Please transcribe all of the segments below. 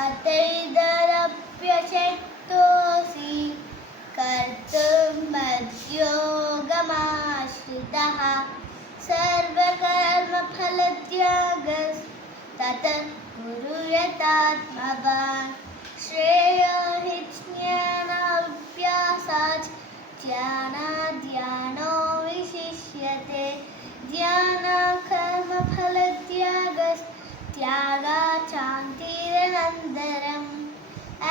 अतैदरप्यशक्तोऽसि कर्तुं मद्योगमाश्रितः सर्वकर्मफलत्यागस्ततः कुरु यतात्मवान् श्रेयो हि ज्ञानाभ्यासात् ध्यानाद् विशिष्यते ध्यानात् कर्मफलत्यागात् शान्तिरनन्तरम्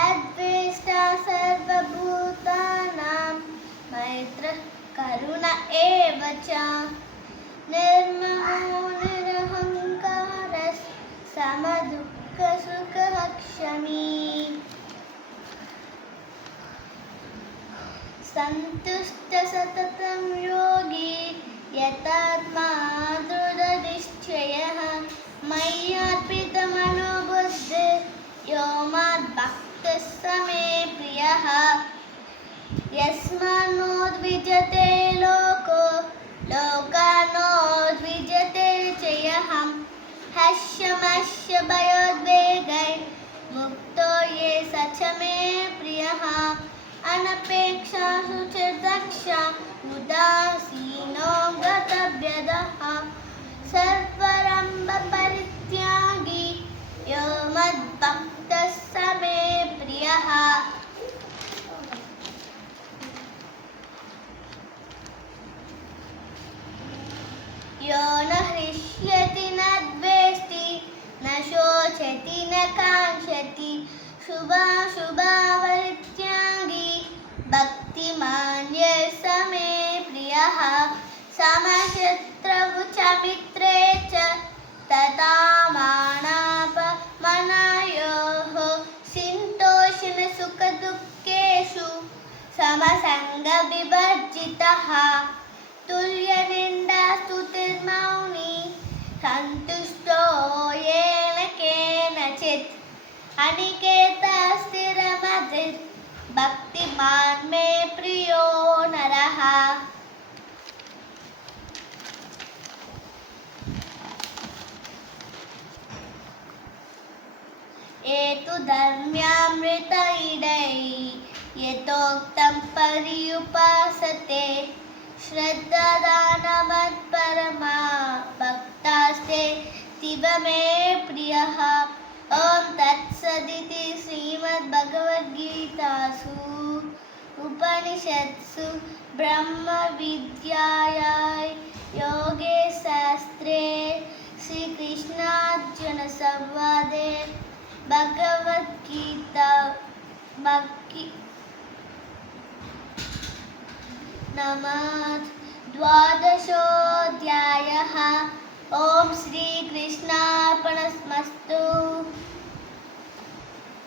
अद्वेष्टा सर्वभूतानां मैत्रः करुण एव च निर्ममो निरहङ्कारः समदुःखसुखः क्षमी सन्तुष्टः सततं योगी यतात्मा दृढनिश्चयः मय्यार्पितमनो बुद्धिः यो मद्भक्तः स मे प्रियः यस्मान्नोद्विजते लोको लोकानोद्विजते च यः हर्षमस्य भयोद्वेगैर्मुक्तो ये स च मे प्रियः अनपेक्षा शुचिर्दक्षा उदासीनो गतव्यदः सर्वारम्भपरित्यागी यो मद्भक्तः स मे प्रियः यो न हृष्यति न द्वेष्टि न शोचति न काङ्क्षति शुभाशुभपरित्यागी भक्तिमान् यः स मे प्रियः समशत्रौ च मित्रे च तथा मानापमानयोः शीतोष्णसुखदुःखेषु समसङ्गविवर्जितः तुल्यनिन्दास्तुतिर्मौनी सन्तुष्टो येन केनचित् अनिकेतस्थिरमधिर् भक्तिमान् मे प्रियो नरः एतु धर्म्यामृत इडै यथोक्तं पर्युपासते श्रद्धादानमत्परमा भक्तास्ते तिव मे प्रियः ॐ तत्सदिति श्रीमद्भगवद्गीतासु उपनिषत्सु ब्रह्मविद्यायां योगशास्त्रे श्रीकृष्णार्जुनसंवादे भगवद्गीता द्वादशोऽध्यायः। ॐ श्रीकृष्णार्पणमस्तु।